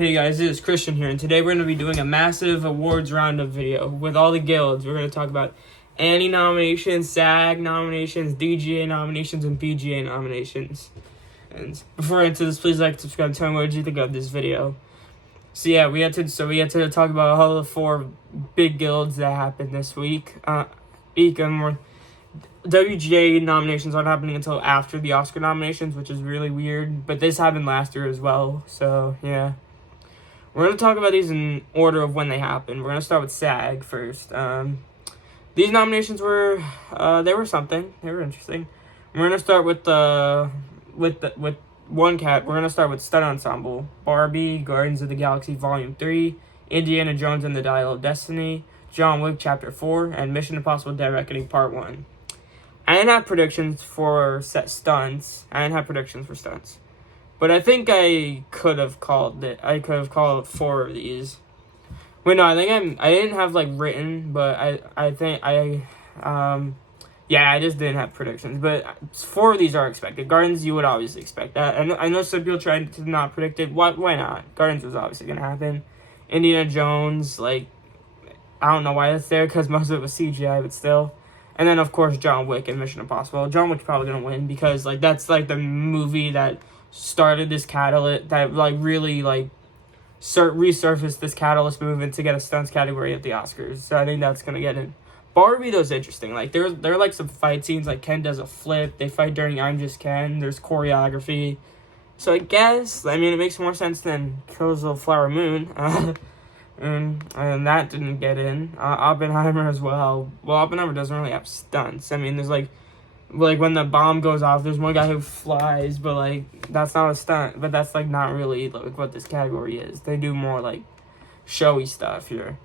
Hey guys, this is Christian here, and today we're going to be doing a massive awards roundup video with all the guilds. We're going to talk about Annie nominations, SAG nominations, DGA nominations, and PGA nominations. And before I get into this, please like, subscribe, tell me what you think of this video. So yeah, we had to talk about all the 4 big guilds that happened this week. WGA nominations aren't happening until after the Oscar nominations, which is really weird. But this happened last year as well, so yeah. We're going to talk about these in order of when they happened. We're going to start with SAG first. These nominations were, they were something. They were interesting. We're going to start with one cat. We're going to start with Stunt Ensemble. Barbie, Guardians of the Galaxy Volume 3, Indiana Jones and the Dial of Destiny, John Wick Chapter 4, and Mission Impossible Dead Reckoning Part 1. I didn't have predictions for stunts. But I think I could have called it. I could have called 4 of these. Wait, no, I didn't have like written, but I just didn't have predictions. But 4 of these are expected. Guardians, you would obviously expect that. I know some people tried to not predict it. Why not? Guardians was obviously gonna happen. Indiana Jones, like, I don't know why that's there because most of it was CGI, but still. And then of course John Wick and Mission Impossible. John Wick's probably gonna win because like that's like the movie that started this catalyst, that like really like resurfaced this catalyst movement to get a stunts category at the Oscars. So I think that's gonna get in. Barbie, those interesting. Like there are like some fight scenes, like Ken does a flip. They fight during I'm Just Ken. There's choreography. So I guess it makes more sense than Kills of the Flower Moon. And that didn't get in. Oppenheimer as well. Well, Oppenheimer doesn't really have stunts. I mean, there's like when the bomb goes off, there's one guy who flies, but like that's not a stunt. But that's like not really like what this category is. They do more like showy stuff here.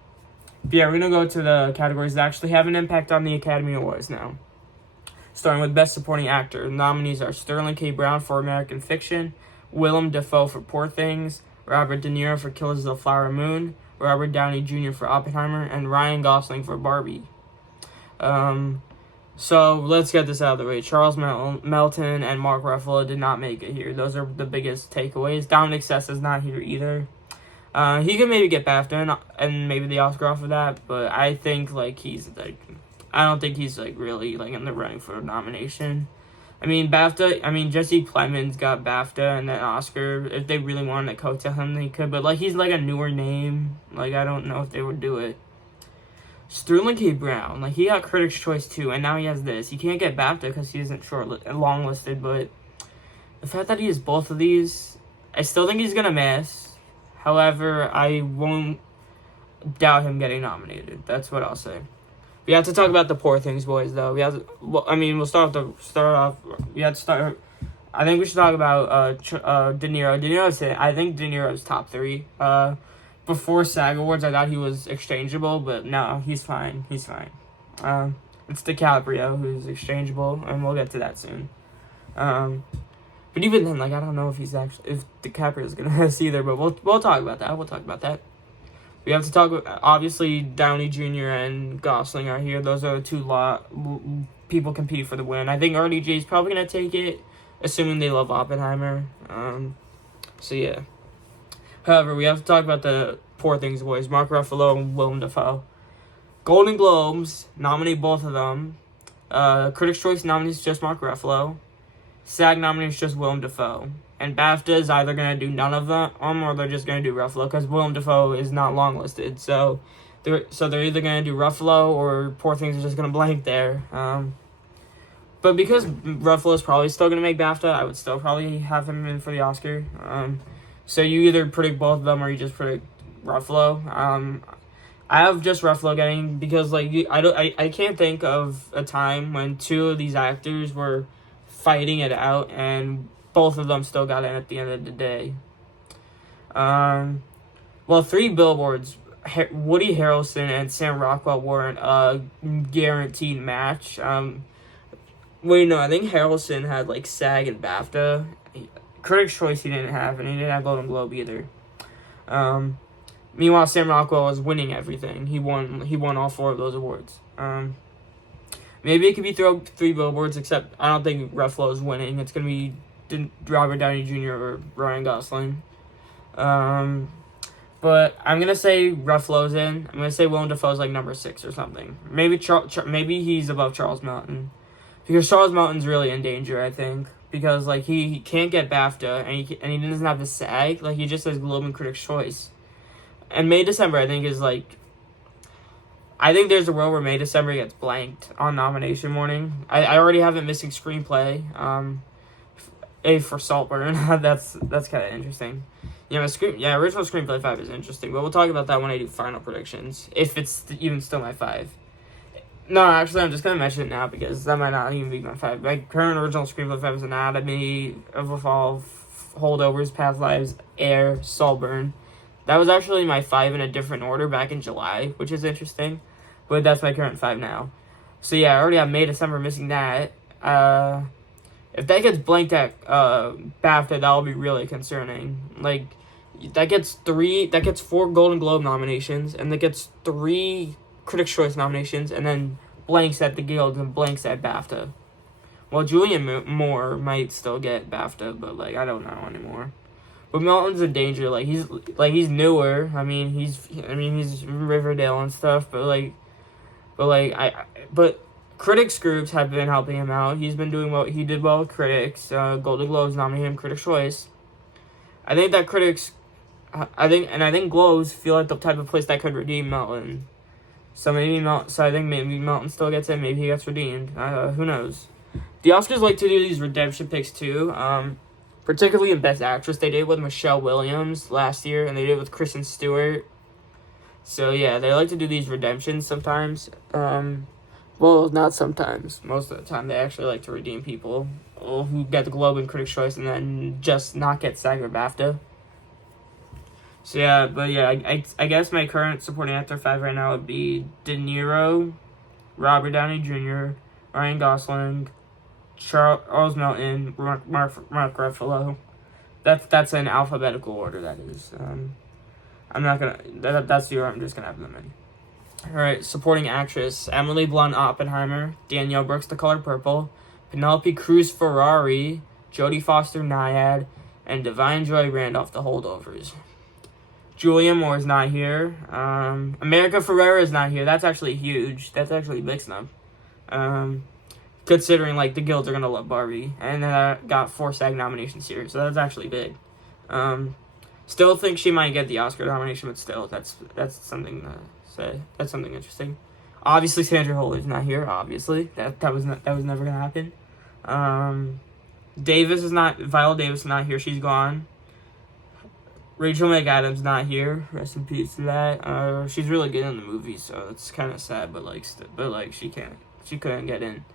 But yeah, we're gonna go to the categories that actually have an impact on the Academy Awards now. Starting with Best Supporting Actor, the nominees are Sterling K. Brown for American Fiction, Willem Dafoe for Poor Things, Robert De Niro for Killers of the Flower Moon, Robert Downey Jr. for Oppenheimer, and Ryan Gosling for Barbie. So let's get this out of the way. Charles Melton and Mark Ruffalo did not make it here. Those are the biggest takeaways. Dominic Sessa is not here either. He could maybe get BAFTA and maybe the Oscar off of that, but I think like I don't think he's like really like in the running for a nomination. I mean BAFTA. Jesse Plemons got BAFTA and then Oscar. If they really wanted to coattail him, they could. But like he's like a newer name. Like I don't know if they would do it. Sterling K. Brown, like he got Critics' Choice too, and now he has this. He can't get BAFTA because he isn't long-listed, but the fact that he has both of these, I still think he's gonna miss. However, I won't doubt him getting nominated. That's what I'll say. We have to talk about the Poor Things boys, though. We have to. We'll start off. We have to start. I think we should talk about De Niro. De Niro's it. I think De Niro's top 3. Before SAG Awards, I thought he was exchangeable, but no, he's fine. He's fine. It's DiCaprio who's exchangeable, and we'll get to that soon. But even then, like I don't know if DiCaprio's gonna miss either. But we'll talk about that. We'll talk about that. We have to talk about, obviously, Downey Jr. and Gosling are here. Those are the 2 people compete for the win. I think RDJ is probably going to take it, assuming they love Oppenheimer. So, yeah. However, we have to talk about the Poor Things boys, Mark Ruffalo and Willem Dafoe. Golden Globes, nominate both of them. Critics' Choice nominees just Mark Ruffalo. SAG nominees just Willem Dafoe. And BAFTA is either going to do none of them or they're just going to do Ruffalo because Willem Dafoe is not long listed. So they're either going to do Ruffalo or Poor Things are just going to blank there. But because Ruffalo is probably still going to make BAFTA, I would still probably have him in for the Oscar. So you either predict both of them or you just predict Ruffalo. I have just Ruffalo getting because like I can't think of a time when 2 of these actors were fighting it out and both of them still got in at the end of the day. 3 billboards. Woody Harrelson and Sam Rockwell weren't a guaranteed match. I think Harrelson had like SAG and BAFTA. Critics' Choice he didn't have, and he didn't have Golden Globe either. Meanwhile, Sam Rockwell was winning everything. He won all 4 of those awards. Maybe it could be 3 billboards, except I don't think Ruffalo is winning. It's going to be Robert Downey Jr. or Ryan Gosling. But I'm gonna say Ruffalo's in. I'm gonna say Willem Dafoe's like number 6 or something. Maybe maybe he's above Charles Melton, because Charles Melton's really in danger, I think, because like he can't get BAFTA and he doesn't have the SAG. Like he just has Globe and Critics' Choice. And May December, I think, is like, I think there's a world where May December gets blanked on nomination morning. I already have it missing screenplay. For Saltburn. that's kind of interesting. Original screenplay 5 is interesting, but we'll talk about that when I do final predictions, if it's even still my 5. No, actually, I'm just gonna mention it now because that might not even be my 5. My current original screenplay 5 is Anatomy of a Fall, Holdovers, Past Lives, Air, Saltburn. That was actually my 5 in a different order back in July, which is interesting, but that's my current 5 now. So yeah, I already have May December missing that. If that gets blanked at BAFTA, that'll be really concerning. Like, that gets 4 Golden Globe nominations, and that gets 3 Critics' Choice nominations, and then blanks at the Guild and blanks at BAFTA. Well, Julian Moore might still get BAFTA, but like I don't know anymore. But Melton's in danger. Like he's newer. I mean he's Riverdale and stuff, but critics groups have been helping him out. He's been doing well. He did well with critics. Golden Globes nominated him Critics' Choice. I think Globes feel like the type of place that could redeem Melton. So I think maybe Melton still gets it. Maybe he gets redeemed. Who knows? The Oscars like to do these redemption picks too. Particularly in Best Actress, they did with Michelle Williams last year, and they did with Kristen Stewart. So yeah, they like to do these redemptions sometimes. Well, not sometimes. Most of the time, they actually like to redeem people who get the Globe and Critics' Choice and then just not get SAG or BAFTA. So yeah, I guess my current supporting actor 5 right now would be De Niro, Robert Downey Jr., Ryan Gosling, Charles Melton, Mark Ruffalo. That's in alphabetical order, that is. I'm not gonna. That's the order I'm just gonna have them in. Alright, supporting actress: Emily Blunt, Oppenheimer; Danielle Brooks, The Color Purple; Penelope Cruz, Ferrari; Jodie Foster, Nyad; and Divine Joy Randolph, The Holdovers. Julia Moore is not here. America Ferrera is not here. That's actually huge. That's actually a big snub. Considering like the guilds are gonna love Barbie, and got 4 SAG nominations here, so that's actually big. Still think she might get the Oscar nomination, but still, that's something to say. That's something interesting. Obviously, Sandra Hüller is not here. Obviously, that was never gonna happen. Viola Davis is not here. She's gone. Rachel McAdams not here. Rest in peace to that. She's really good in the movie, so it's kind of sad. But she couldn't get in.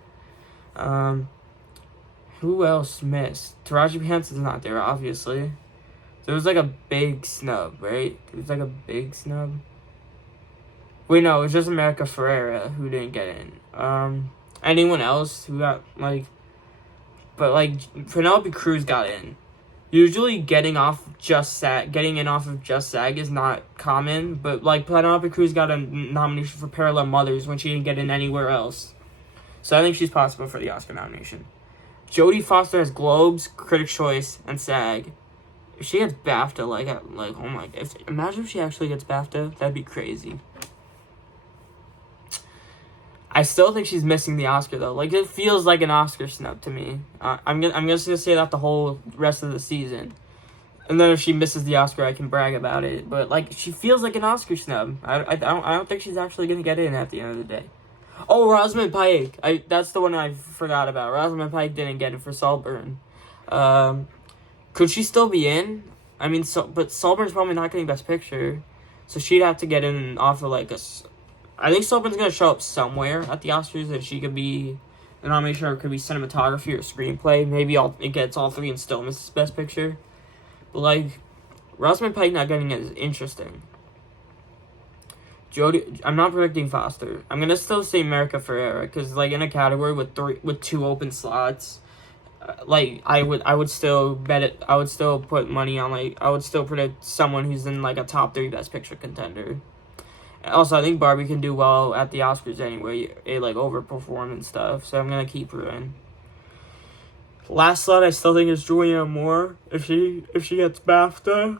Who else missed? Taraji P. Henson's not there, obviously. There was like a big snub, right? It was like a big snub. Wait, no, it was just America Ferrera who didn't get in. Anyone else who got Penelope Cruz got in. Usually getting in off of just SAG is not common, but like Penelope Cruz got a nomination for Parallel Mothers when she didn't get in anywhere else. So I think she's possible for the Oscar nomination. Jodie Foster has Globes, Critics' Choice, and SAG. If she gets BAFTA, oh my god, imagine if she actually gets BAFTA, that'd be crazy. I still think she's missing the Oscar though. Like, it feels like an Oscar snub to me. I'm just gonna say that the whole rest of the season, and then if she misses the Oscar, I can brag about it. But like, she feels like an Oscar snub. I don't think she's actually gonna get in at the end of the day. Oh, Rosamund Pike. That's the one I forgot about. Rosamund Pike didn't get it for Saltburn. Could she still be in? I mean, but Saltburn's probably not getting Best Picture, so she'd have to get in off of like a. I think Saltburn's gonna show up somewhere at the Oscars, and she could be the nomination, or it could be cinematography or screenplay. Maybe it gets all 3 and still misses Best Picture. But like, Rosamund Pike not getting it is interesting. I'm not predicting Foster. I'm gonna still say America Ferrera, because like in a category with 2 open slots, I would still bet it. I would still put money on I would still predict someone who's in like a top 3 Best Picture contender. Also, I think Barbie can do well at the Oscars anyway. It overperform and stuff, so I'm gonna keep her in. Last slot, I still think is Julianne Moore. If she gets BAFTA,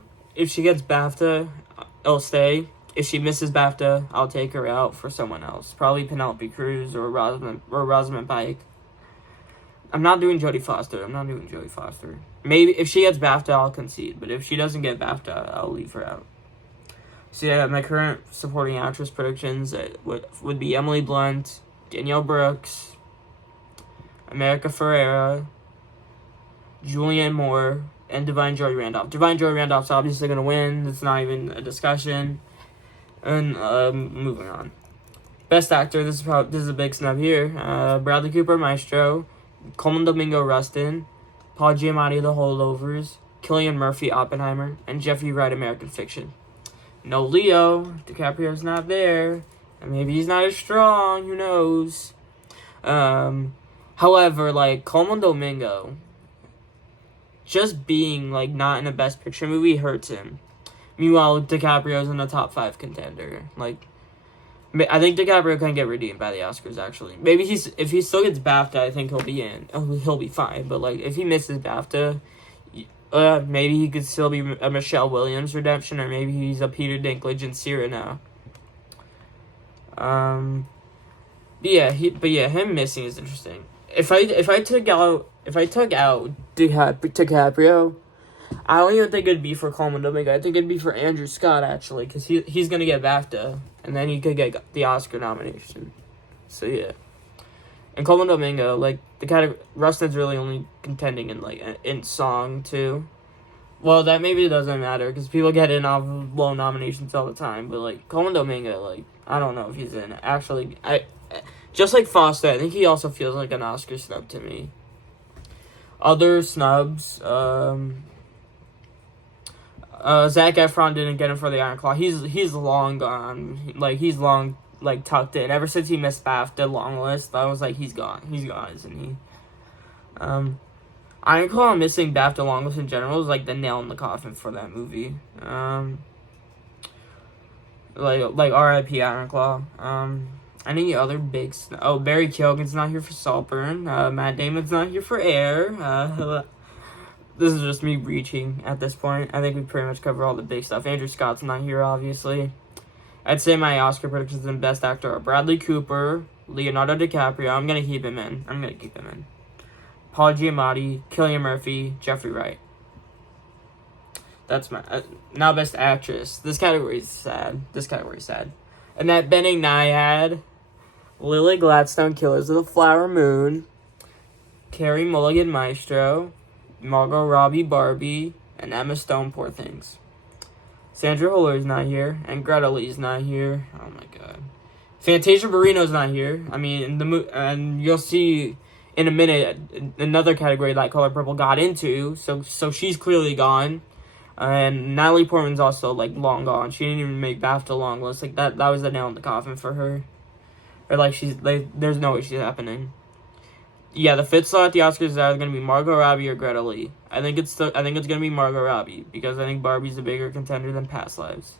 it'll stay. If she misses BAFTA, I'll take her out for someone else. Probably Penelope Cruz or Rosamund Pike. I'm not doing Jodie Foster. Maybe if she gets BAFTA, I'll concede. But if she doesn't get BAFTA, I'll leave her out. So yeah, my current supporting actress predictions would be Emily Blunt, Danielle Brooks, America Ferrera, Julianne Moore, and Divine Joy Randolph. Divine Joy Randolph's obviously going to win. It's not even a discussion. And moving on. Best actor, this is a big snub here. Bradley Cooper, Maestro, Coleman Domingo, Rustin, Paul Giamatti, The Holdovers, Cillian Murphy, Oppenheimer, and Jeffrey Wright, American Fiction. No Leo. DiCaprio's not there. And maybe he's not as strong. Who knows? However, like, Coleman Domingo, just being, like, not in a Best Picture movie hurts him. Meanwhile, DiCaprio's in the top 5 contender. Like, I think DiCaprio can get redeemed by the Oscars, actually. Maybe if he still gets BAFTA, I think he'll be in. He'll be fine. But, like, if he misses BAFTA, maybe he could still be a Michelle Williams redemption, or maybe he's a Peter Dinklage in Cyrano. Him missing is interesting. If I took out DiCaprio, I don't even think it'd be for Coleman Domingo. I think it'd be for Andrew Scott, actually, because he's gonna get BAFTA, and then he could get the Oscar nomination. So yeah. And Coleman Domingo, like, Rustin's really only contending in song too. Well, that maybe doesn't matter because people get in off of low nominations all the time. But like Coleman Domingo, like, I don't know if he's in. Actually, just like Foster, I think he also feels like an Oscar snub to me. Other snubs, Zac Efron didn't get him for the Iron Claw. He's long gone. Like, he's long, like, tucked in. Ever since he missed BAFTA long list, I was like, he's gone. He's gone, isn't he? Iron Claw missing BAFTA long list in general is like the nail in the coffin for that movie. Like R.I.P. Iron Claw. Any other big Barry Keoghan's not here for Saltburn. Matt Damon's not here for Air. This is just me reaching at this point. I think we pretty much cover all the big stuff. Andrew Scott's not here, obviously. I'd say my Oscar predictions in Best Actor are Bradley Cooper, Leonardo DiCaprio. I'm going to keep him in. Paul Giamatti, Cillian Murphy, Jeffrey Wright. That's my... now Best Actress. This category is sad. Annette Bening, Naiad. Lily Gladstone, Killers of the Flower Moon. Carey Mulligan, Maestro. Margot Robbie, Barbie, and Emma Stone, Poor Things. Sandra Huller's not here, and Greta Lee's not here. Oh my god. Fantasia Barrino's not here. I mean, and you'll see in a minute another category that Color Purple got into, so she's clearly gone. And Natalie Portman's also, like, long gone. She didn't even make BAFTA long list. Like, that was the nail in the coffin for her. Or, like, there's no way she's happening. Yeah, the 5th slot at the Oscars is either going to be Margot Robbie or Greta Lee. I think it's going to be Margot Robbie, because I think Barbie's a bigger contender than Past Lives.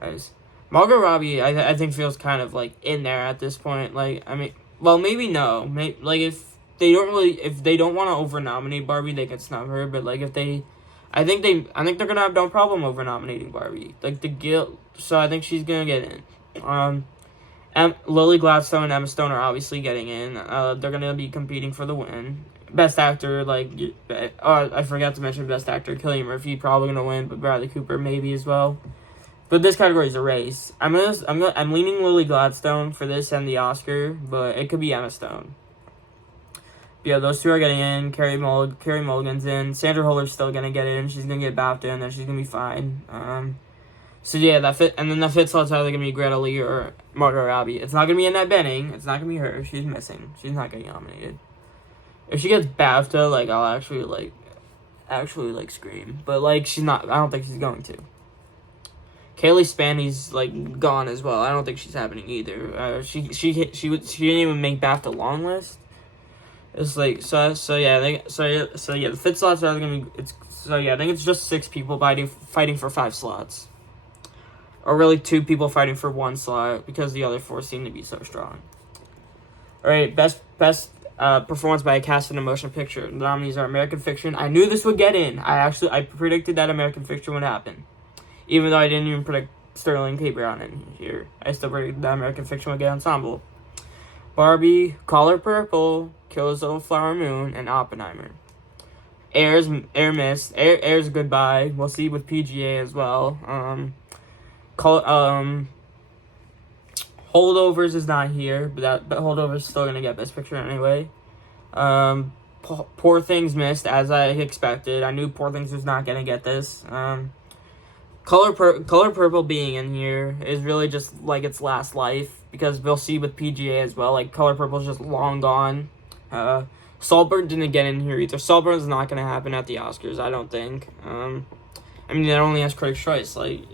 Guys, Margot Robbie, I think feels kind of, like, in there at this point. Like, I mean, well, maybe no. Like, if they don't want to over-nominate Barbie, they can snub her. But, like, I think they're going to have no problem over-nominating Barbie. Like, the guilt, so I think she's going to get in. Lily Gladstone and Emma Stone are obviously getting in. They're going to be competing for the win. Best Actor, like, I forgot to mention Best Actor. Cillian Murphy probably going to win, but Bradley Cooper maybe as well. But this category is a race. I'm leaning Lily Gladstone for this and the Oscar, but it could be Emma Stone. But yeah, those two are getting in. Carey Mulligan's in. Sandra Huller's still going to get in. She's going to get BAFTA, and then she's going to be fine. So yeah, the 5th slot's either going to be Greta Lee or Margot Robbie. It's not going to be Annette Bening. It's not going to be her. She's missing. She's not getting nominated. If she gets BAFTA, like, I'll actually scream. But, like, she's not. I don't think she's going to. Kaylee Spaney's, like, gone as well. I don't think she's happening either. She didn't even make BAFTA long list. It's like, the 5th slot's either going to be, I think it's just 6 people fighting for 5 slots. Or really 2 people fighting for 1 slot, because the other 4 seem to be so strong. Alright, best performance by a cast in a motion picture. The nominees are American Fiction. I knew this would get in. I predicted that American Fiction would happen. Even though I didn't even predict Sterling K. Brown in here, I still predicted the American Fiction Gay Ensemble. Barbie, Color Purple, Killer's Little Flower Moon, and Oppenheimer. Air missed. Air's goodbye. We'll see with PGA as well. Holdovers is not here, but Holdovers is still gonna get Best Picture anyway. Poor Things missed, as I expected. I knew Poor Things was not gonna get this. Color Purple being in here is really just like its last life, because we'll see with PGA as well. Like, Color Purple is just long gone. Saltburn didn't get in here either. Saltburn's not gonna happen at the Oscars, I don't think. I mean, that only has Critics' Choice. Are you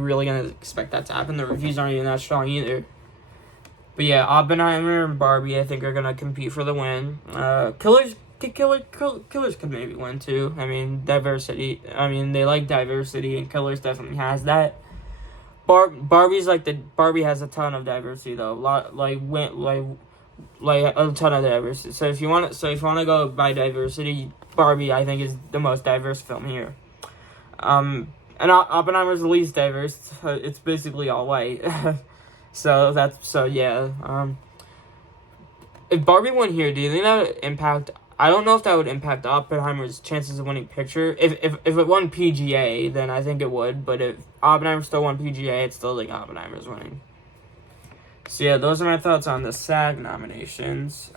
really gonna expect that to happen? The reviews aren't even that strong either. But yeah, Oppenheimer and Barbie, I think, are gonna compete for the win. Killers could maybe win too. I mean, diversity. I mean, they like diversity, and Killers definitely has that. Barbie has a ton of diversity though. A ton of diversity. So if you want to go by diversity, Barbie, I think, is the most diverse film here. And Oppenheimer's the least diverse. It's basically all white. Yeah. If Barbie won here, do you think that would impact? I don't know if that would impact Oppenheimer's chances of winning picture. If it won PGA, then I think it would. But if Oppenheimer still won PGA, it's still like Oppenheimer's winning. So yeah, those are my thoughts on the SAG nominations.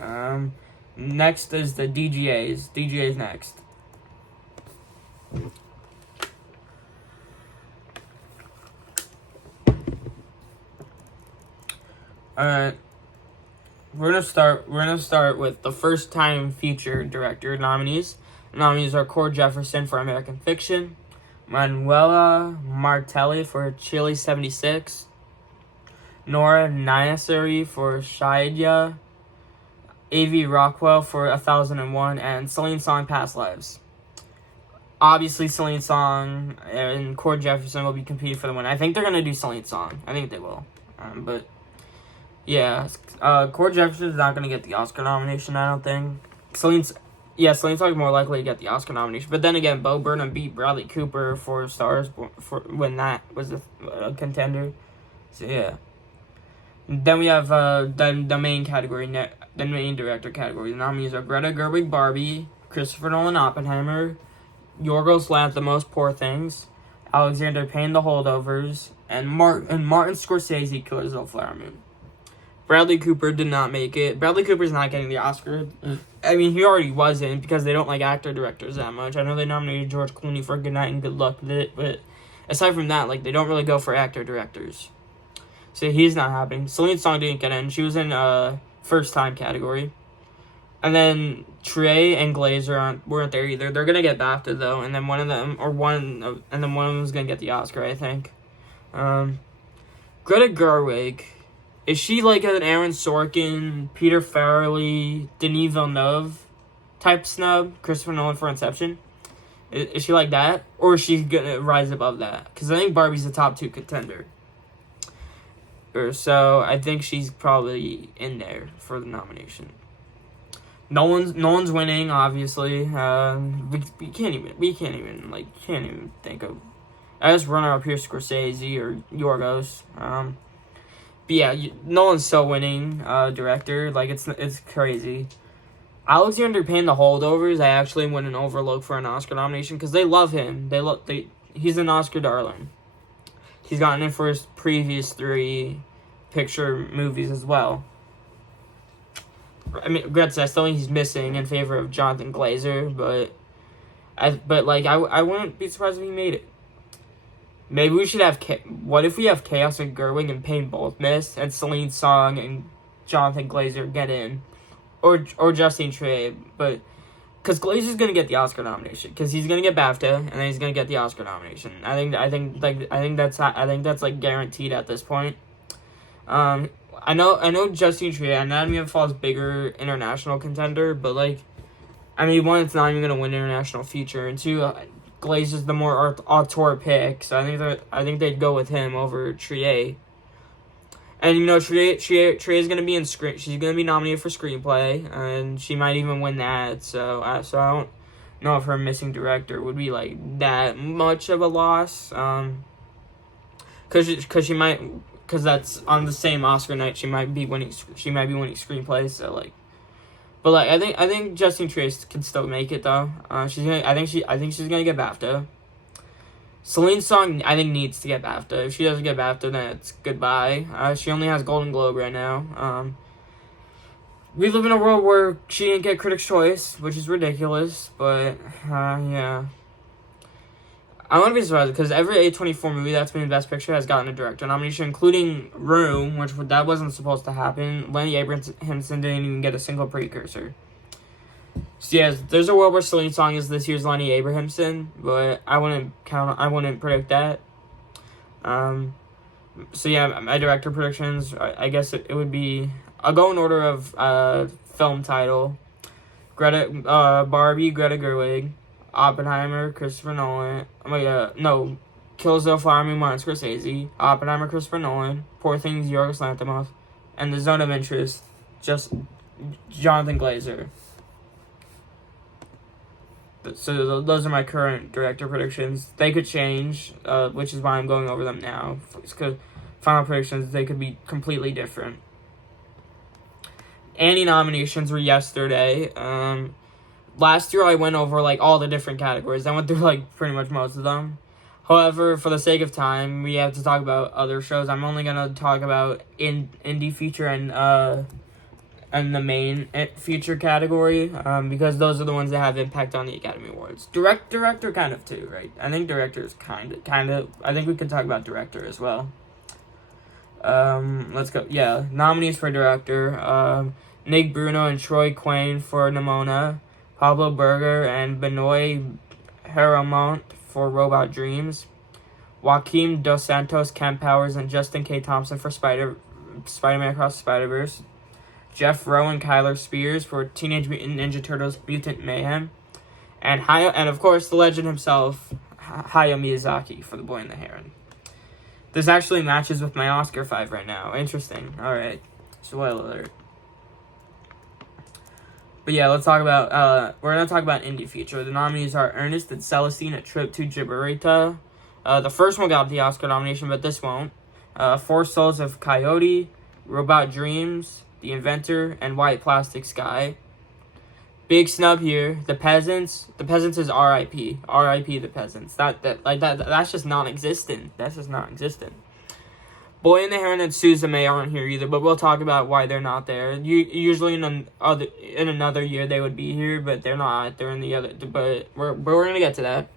Next is the DGAs. DGA's next. Alright. We're gonna start with the first time feature director nominees. The nominees are Cord Jefferson for American Fiction, Manuela Martelli for Chile 76, Nora Nayasiri for Shaidia, A.V. Rockwell for 1001, and Celine Song Past Lives. Obviously, Celine Song and Cord Jefferson will be competing for the win. I think they're gonna do Celine Song. I think they will. But yeah, Cord Jefferson is not gonna get the Oscar nomination, I don't think. Celine Song is more likely to get the Oscar nomination. But then again, Bo Burnham beat Bradley Cooper for Stars when that was a contender. So yeah. Then we have the main category, the main director category. The nominees are Greta Gerwig, Barbie, Christopher Nolan, Oppenheimer, Yorgos Lanthimos, Poor Things, Alexander Payne, The Holdovers, and Martin Scorsese, Killers of the Flower Moon. Bradley Cooper did not make it. Bradley Cooper's not getting the Oscar. I mean, he already wasn't, because they don't like actor-directors that much. I know they nominated George Clooney for Good Night and Good Luck with it, but aside from that, they don't really go for actor-directors. So he's not happening. Celine Song didn't get in. She was in first time category. And then Trey and Glazer weren't there either. They're gonna get BAFTA though, and then one of them is gonna get the Oscar, I think. Greta Gerwig, is she like an Aaron Sorkin, Peter Farrelly, Denis Villeneuve type snub? Christopher Nolan for Inception? Is she like that, or is she gonna rise above that? Because I think Barbie's the top 2 contender. So I think she's probably in there for the nomination. Nolan's winning, obviously. We can't even think of. I just runner up here, Scorsese or Yorgos. But yeah, Nolan's still winning director. It's crazy. Alexander Payne, The Holdovers, I actually wouldn't overlook for an Oscar nomination because they love him. He's an Oscar darling. He's gotten it for his previous 3 picture movies as well. I mean, granted, I still think he's missing in favor of Jonathan Glazer, but I wouldn't be surprised if he made it. Maybe we should have what if we have Chaos and Gerwig and Payne both miss, and Celine Song and Jonathan Glazer get in, or Justine Triet, but because Glazer's gonna get the Oscar nomination, because he's gonna get BAFTA and then he's gonna get the Oscar nomination. I think that's guaranteed at this point. I know Justine Triet, Anatomy of a Fall is bigger international contender, but one, it's not even gonna win international feature, and 2, Glazer's the more auteur pick, so I think they'd go with him over Triet. And Triet is gonna be she's gonna be nominated for screenplay, and she might even win that. So know if her missing director would be like that much of a loss. Cause that's on the same Oscar night. She might be winning screenplays. So like, but like I think Justine Trieste can still make it though. I think she's gonna get BAFTA. Celine Song I think needs to get BAFTA. If she doesn't get BAFTA, then it's goodbye. She only has Golden Globe right now. We live in a world where she didn't get Critics' Choice, which is ridiculous. But yeah. I wouldn't be surprised because every A24 movie that's been in Best Picture has gotten a director nomination, including Room, which that wasn't supposed to happen. Lenny Abrahamson didn't even get a single precursor. So yes, there's a world where Celine Song is this year's Lenny Abrahamson, but I wouldn't predict that. So yeah, my director predictions, I guess it would be, I'll go in order of film title. Barbie, Greta Gerwig. Oppenheimer, Christopher Nolan. Kills the Flower Moon, Martin Scorsese. Oppenheimer, Christopher Nolan. Poor Things, Yorgos Lanthimos. And The Zone of Interest, just Jonathan Glazer. So those are my current director predictions. They could change, which is why I'm going over them now. Because final predictions, they could be completely different. Annie nominations were yesterday. Last year I went over like all the different categories. I went through like pretty much most of them. However, for the sake of time, we have to talk about other shows. I'm only gonna talk about indie feature and the main feature category because those are the ones that have impact on the Academy Awards. Director kind of too, right? I think director is kind of. I think we can talk about director as well. Let's go. Yeah, nominees for director: Nick Bruno and Troy Quane for Nimona. Pablo Berger and Benoit Haramont for Robot Dreams. Joaquim Dos Santos, Ken Powers, and Justin K. Thompson for Spider-Man Across the Spider-Verse. Jeff Rowe and Kyler Spears for Teenage Mutant Ninja Turtles Mutant Mayhem. And of course, the legend himself, Hayao Miyazaki for The Boy and the Heron. This actually matches with my Oscar 5 right now. Interesting. Alright. Spoiler alert. But yeah, let's talk about, we're going to talk about indie feature. The nominees are Ernest and Celestine, A Trip to Gibraltar. The first one got the Oscar nomination, but this won't. Four Souls of Coyote, Robot Dreams, The Inventor, and White Plastic Sky. Big snub here. The Peasants. The Peasants is R.I.P. R.I.P. The Peasants. That's just non-existent. That's just non-existent. Boy and the Heron and Suzume aren't here either, but we'll talk about why they're not there. Usually in another year they would be here, but they're not. They're in the other. But we're gonna get to that.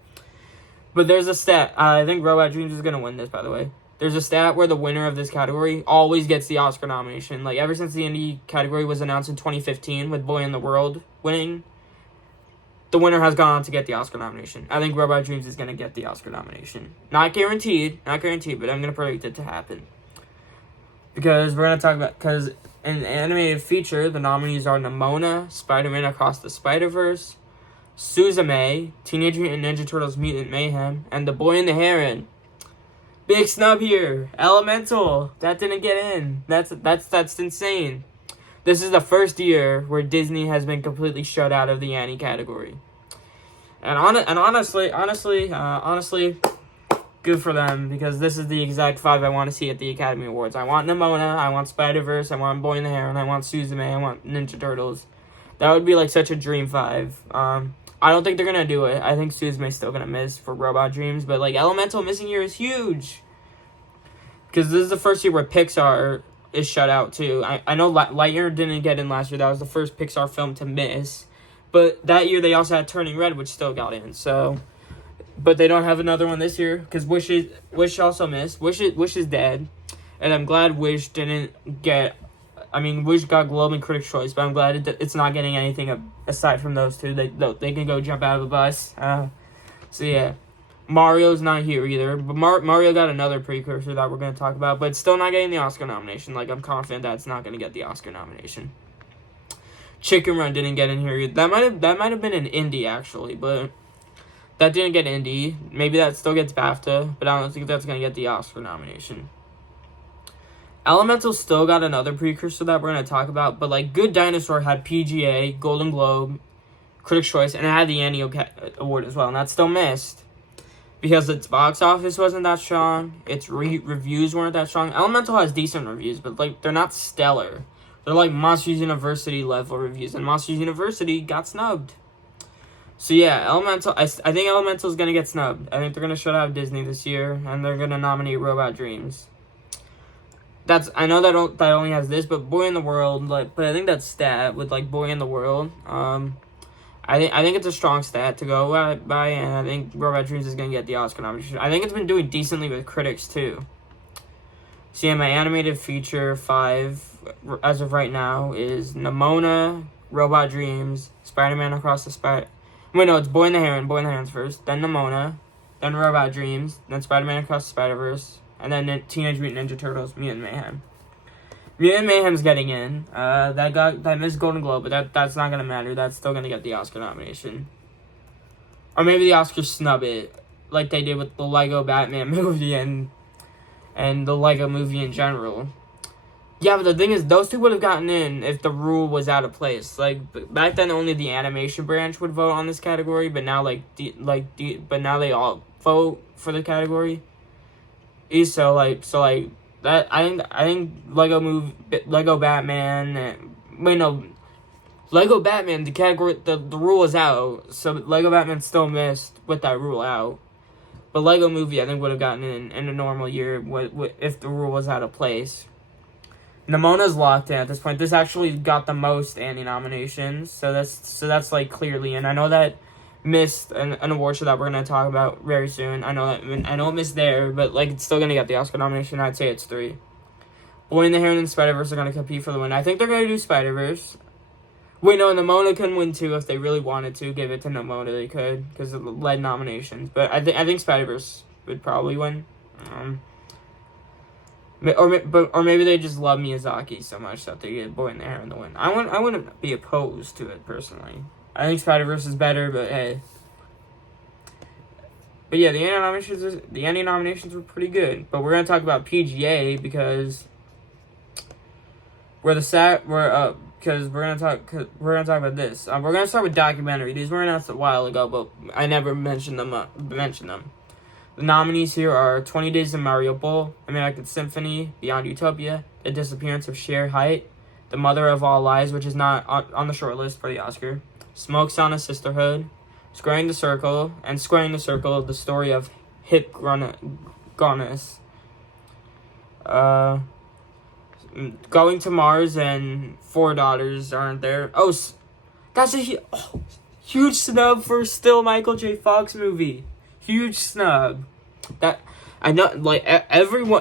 But there's a stat. I think Robot Dreams is gonna win this, by the way. There's a stat where the winner of this category always gets the Oscar nomination. Like ever since the indie category was announced in 2015, with Boy in the World winning, the winner has gone on to get the Oscar nomination. I think Robot Dreams is gonna get the Oscar nomination. Not guaranteed, but I'm gonna predict it to happen. Because we're going to talk about, because in the animated feature, the nominees are Nimona, Spider-Man Across the Spider-Verse, Suzume, Teenage Mutant Ninja Turtles Mutant Mayhem, and The Boy and the Heron. Big snub here. Elemental. That didn't get in. That's insane. This is the first year where Disney has been completely shut out of the Annie category. And honestly, good for them, because this is the exact 5 I want to see at the Academy Awards. I want Nimona, I want Spider-Verse, I want Boy in the Heron, I want Suzume, I want Ninja Turtles. That would be like such a dream 5. I don't think they're going to do it. I think Suzume's still going to miss for Robot Dreams, but like Elemental missing here is huge. Because this is the first year where Pixar is shut out too. I know Lightyear didn't get in last year. That was the first Pixar film to miss. But that year they also had Turning Red, which still got in, so... But they don't have another one this year, because Wish also missed. Wish is dead. And I'm glad Wish didn't get... I mean, Wish got Globe and Critics' Choice, but I'm glad it's not getting anything aside from those two. They can go jump out of a bus. So yeah. Mario's not here either. But Mario got another precursor that we're going to talk about, but it's still not getting the Oscar nomination. Like, I'm confident that it's not going to get the Oscar nomination. Chicken Run didn't get in here either. That might have been an indie, actually, but... That didn't get indie. Maybe that still gets BAFTA, but I don't think that's going to get the Oscar nomination. Elemental still got another precursor that we're going to talk about, but like Good Dinosaur had PGA, Golden Globe, Critics' Choice, and it had the Annie Award as well, and that still missed. Because its box office wasn't that strong, its reviews weren't that strong. Elemental has decent reviews, but like they're not stellar. They're like Monsters University level reviews, and Monsters University got snubbed. So yeah, Elemental. I think Elemental is gonna get snubbed. I think they're gonna shut out Disney this year, and they're gonna nominate Robot Dreams. I know that only has this, but Boy in the World, but I think that's stat with like Boy in the World. I think it's a strong stat to go by, and I think Robot Dreams is going to get the Oscar nomination. I think it's been doing decently with critics, too. So yeah, my animated feature 5, as of right now, is Nimona, Robot Dreams, Spider-Man Across the Spider... Wait, no, it's Boy and the Heron. Boy and the Heron's first, then Nimona, then Robot Dreams, then Spider-Man Across the Spider-Verse, and then Teenage Mutant Ninja Turtles, Mutant Mayhem. Mutant Mayhem's getting in. That missed Golden Globe, but that's not gonna matter. That's still gonna get the Oscar nomination. Or maybe the Oscars snub it, like they did with the Lego Batman movie and the Lego movie in general. Yeah, but the thing is, those two would have gotten in if the rule was out of place. Like back then, only the animation branch would vote on this category, but now but now they all vote for the category. That I think Lego Batman. Lego Batman. The category, the rule is out, so Lego Batman still missed with that rule out. But Lego Movie, I think, would have gotten in a normal year if the rule was out of place. Nimona's locked in at this point. This actually got the most Annie nominations, so that's like clearly in. I know that missed an award show that we're gonna talk about very soon. I know it missed there, but like it's still gonna get the Oscar nomination. I'd say it's 3. Boy and the Heron and Spider-Verse are gonna compete for the win. I think they're gonna do Spider-Verse. Wait, no, Nimona can win too if they really wanted to. Give it to Nimona, they could because of the lead nominations. But I think Spider-Verse would probably win. Or maybe they just love Miyazaki so much that they get Boy and the Heron to win. I wouldn't be opposed to it personally. I think Spider-Verse is better, but hey. But yeah, the Annie nominations were pretty good. But we're gonna talk about PGA because we're gonna talk about this. We're gonna start with documentary. These were announced a while ago, but I never mentioned them. The nominees here are 20 Days in Mariupol, American Symphony, Beyond Utopia, The Disappearance of Sheer Height, The Mother of All Lies, which is not on the short list for the Oscar, Smokes on a Sisterhood, Squaring the Circle, the story of Hip Gonus, Going to Mars, and Four Daughters aren't there. Oh, that's a huge snub for still Michael J. Fox movie. Huge snub. That I know, like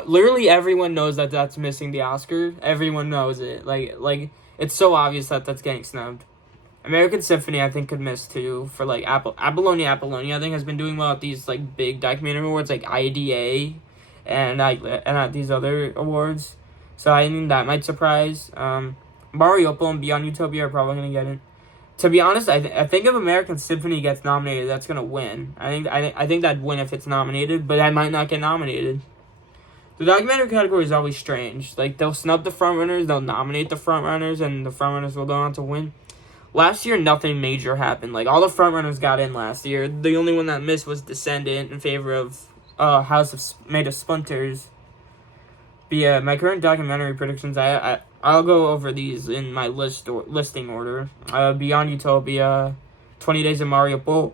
literally everyone knows that that's missing the Oscar. Everyone knows it. Like it's so obvious that that's getting snubbed. American Symphony, I think, could miss too for like Apollonia. I think has been doing well at these like big documentary awards like IDA and at these other awards. So I think that might surprise. Mariupol and Beyond Utopia are probably gonna get it. To be honest, I think if American Symphony gets nominated, that's gonna win. I think that'd win if it's nominated, but I might not get nominated. The documentary category is always strange. Like they'll snub the frontrunners, they'll nominate the frontrunners, and the frontrunners will go on to win. Last year, nothing major happened. Like all the frontrunners got in last year. The only one that missed was Descendant in favor of House Made of Splinters. But yeah, my current documentary predictions, I'll go over these in my listing order. Beyond Utopia, 20 Days in Mariupol,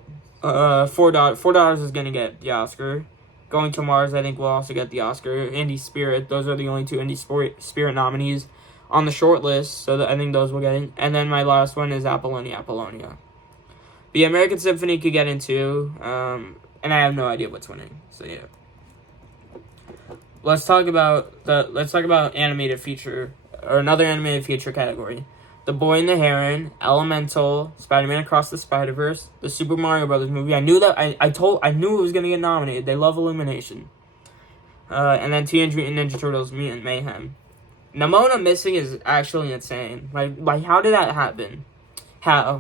Four Daughters is gonna get the Oscar. Going to Mars, I think, will also get the Oscar. Indie Spirit, those are the only 2 Indie Spirit nominees on the short list, so I think those will get in. And then my last one is Apollonia. The American Symphony could get in too, and I have no idea what's winning. So yeah. Let's talk about animated feature, or another animated feature category. The Boy and the Heron, Elemental, Spider-Man Across the Spider-Verse, the Super Mario Brothers movie. I knew that I knew it was gonna get nominated. They love Illumination. And then Teenage Mutant Ninja Turtles, Mutant Mayhem. Nimona missing is actually insane. Like how did that happen? How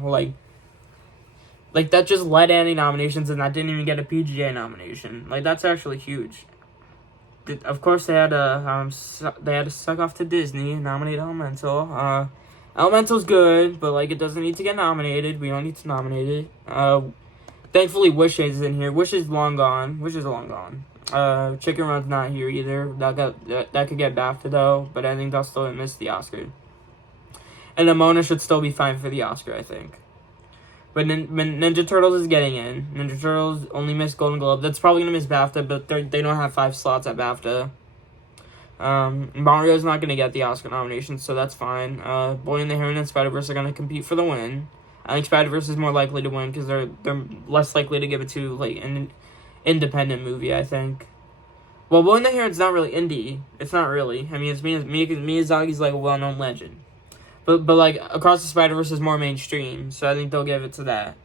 like that just led Annie nominations and that didn't even get a PGA nomination. Like that's actually huge. Of course they had to suck off to Disney and nominate Elemental. Elemental's good, but like it doesn't need to get nominated. We don't need to nominate it. Thankfully, Wish is in here. Wish is long gone. Wish is long gone. Chicken Run's not here either. That could get BAFTA though, but I think they'll still miss the Oscar. And Amona should still be fine for the Oscar, I think. But Ninja Turtles is getting in. Ninja Turtles only missed Golden Globe. That's probably gonna miss BAFTA, but they don't have 5 slots at BAFTA. Mario's not gonna get the Oscar nomination, so that's fine. Boy and the Heron and Spider-Verse are gonna compete for the win. I think Spider-Verse is more likely to win because they're less likely to give it to like an independent movie, I think. Well, Boy and the Heron's not really indie. It's not really. I mean, it's Miyazaki's like a well-known legend. But like Across the Spider-Verse is more mainstream, so I think they'll give it to that.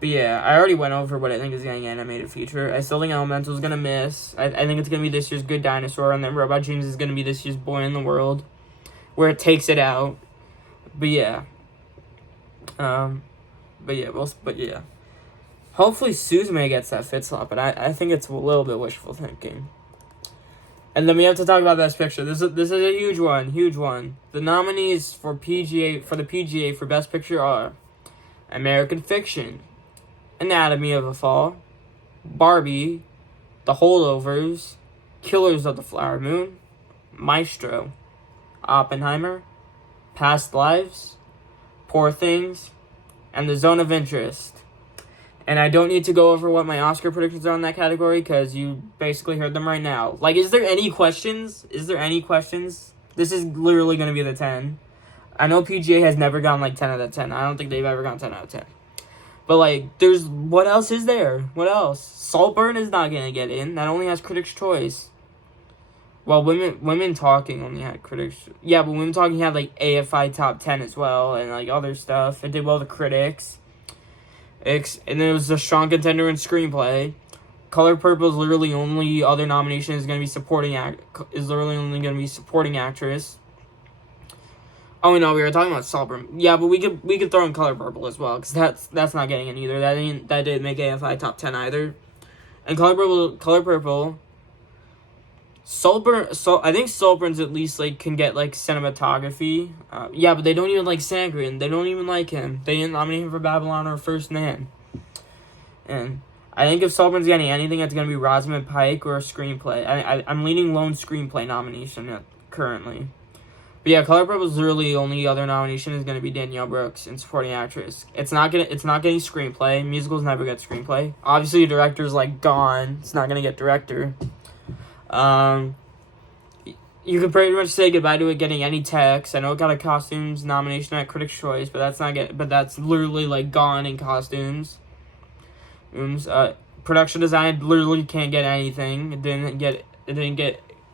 But yeah, I already went over what I think is getting animated feature. I still think Elemental's gonna miss. I think it's gonna be this year's Good Dinosaur, and then Robot Dreams is gonna be this year's Boy in the World, where it takes it out. But yeah. But yeah. Hopefully Suzume gets that 5th slot, but I think it's a little bit wishful thinking. And then we have to talk about Best Picture. This is a huge one. The nominees for the PGA for Best Picture are American Fiction, Anatomy of a Fall, Barbie, The Holdovers, Killers of the Flower Moon, Maestro, Oppenheimer, Past Lives, Poor Things, and The Zone of Interest. And I don't need to go over what my Oscar predictions are in that category because you basically heard them right now. Like, is there any questions? This is literally going to be the 10. I know PGA has never gotten, like, 10 out of 10. I don't think they've ever gotten 10 out of 10. But, like, what else is there? What else? Saltburn is not going to get in. That only has Critics' Choice. Well, Women Talking only had Critics... Yeah, but Women Talking had, like, AFI Top 10 as well and, like, other stuff. It did well to critics. And then it was a strong contender in Screenplay. Color Purple's literally only other nomination is going to be supporting actress. Oh no, we were talking about Saltburn. Yeah, but we could throw in Color Purple as well because that's not getting in either. That didn't make AFI Top 10 either. And Color Purple. Saltburn. I think Saltburn's at least like can get like cinematography. Yeah, but they don't even like Sangren. They don't even like him. They didn't nominate him for Babylon or First Man. And I think if Saltburn's getting anything, it's gonna be Rosamund Pike or a screenplay. I'm leaning lone screenplay nomination currently. But yeah, Color Purple's literally only other nomination is gonna be Danielle Brooks in supporting actress. It's not getting screenplay. Musicals never get screenplay. Obviously, director's like gone. It's not gonna get director. You can pretty much say goodbye to it getting any text. I know it got a costumes nomination at Critics' Choice, but that's literally like gone in costumes. Production design literally can't get anything. It didn't get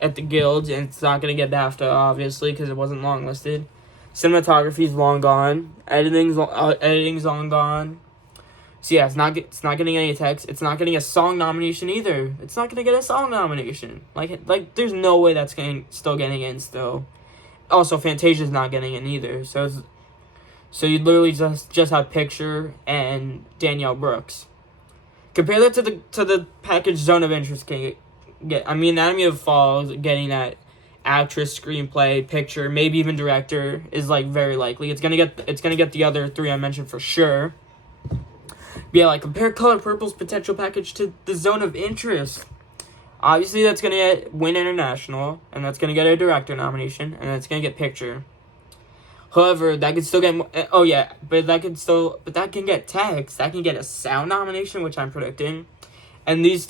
at the guilds, and it's not gonna get BAFTA obviously because it wasn't long listed. Cinematography's long gone. Editing's long gone. So yeah, it's not getting any text. It's not getting a song nomination either. It's not gonna get a song nomination. Like there's no way that's still getting in still. Also, Fantasia's not getting in either. So you literally just have Picture and Danielle Brooks. Compare that to the package Zone of Interest can get. I mean, Anatomy of a Fall getting that actress, screenplay, picture, maybe even director is like very likely. It's gonna get the other 3 I mentioned for sure. Yeah, like, compare Color Purple's potential package to the Zone of Interest. Obviously, that's going to win International, and that's going to get a director nomination, and that's going to get Picture. However, that could still get... that can get text. That can get a sound nomination, which I'm predicting. And these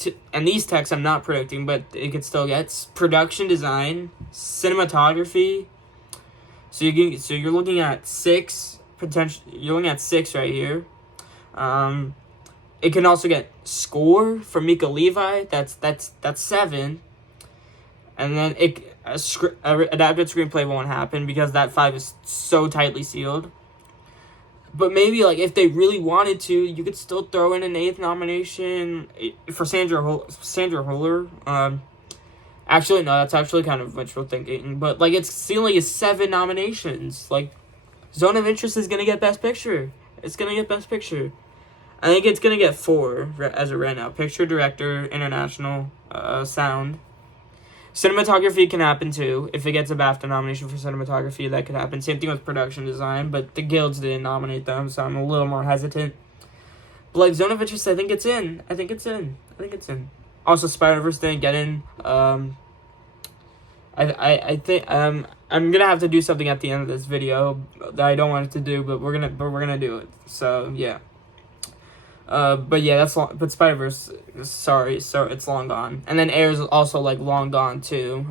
texts I'm not predicting, but it could still get production design, cinematography. So you're looking at 6 potential... You're looking at 6 right here. It can also get score for Mika Levi. That's 7, and then adapted screenplay won't happen because that 5 is so tightly sealed. But maybe like if they really wanted to, you could still throw in an 8th nomination for Sandra Huller. Actually no, that's actually kind of wishful thinking. But like it's sealing is 7 nominations. Like Zone of Interest is gonna get Best Picture. It's gonna get Best Picture. I think it's gonna get 4 as of right now. Picture, director, international, sound. Cinematography can happen too. If it gets a BAFTA nomination for cinematography, that could happen. Same thing with production design, but the guilds didn't nominate them, so I'm a little more hesitant. But like Zone of Interest, I think it's in. I think it's in. Also, Spider-Verse didn't get in. I think I'm gonna have to do something at the end of this video that I don't want it to do, but we're gonna do it. So yeah. But yeah, that's long. But Spider-Verse, sorry, so it's long gone. And then Air is also like long gone too.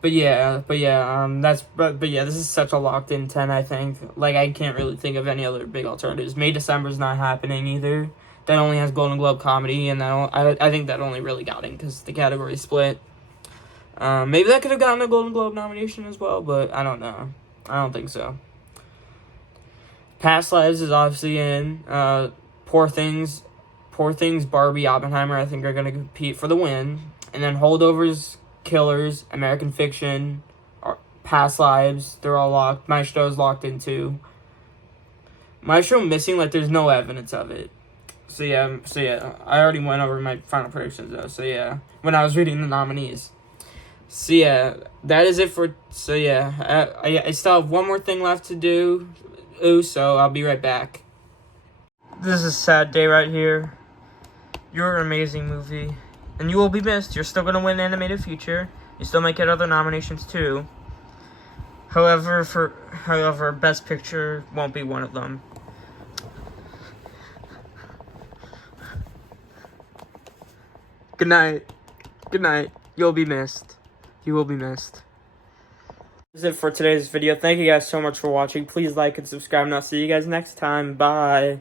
But yeah, this is such a locked in 10. I think like I can't really think of any other big alternatives. May December's not happening either. That only has Golden Globe comedy, and I think that only really got in because the category split. Maybe that could have gotten a Golden Globe nomination as well, but I don't know. I don't think so. Past Lives is obviously in. Poor Things, Barbie, Oppenheimer, I think are going to compete for the win. And then Holdovers, Killers, American Fiction, Past Lives, they're all locked. Maestro's locked in too. Maestro missing, like there's no evidence of it. So yeah, I already went over my final predictions though. So yeah, when I was reading the nominees. So yeah, that is it for. So yeah, I still have one more thing left to do. So I'll be right back. This is a sad day right here. You're an amazing movie, and you will be missed. You're still gonna win animated feature. You still might get other nominations too. However, Best Picture won't be one of them. Good night. Good night. You'll be missed. You will be missed. That's it for today's video. Thank you guys so much for watching. Please like and subscribe, and I'll see you guys next time. Bye.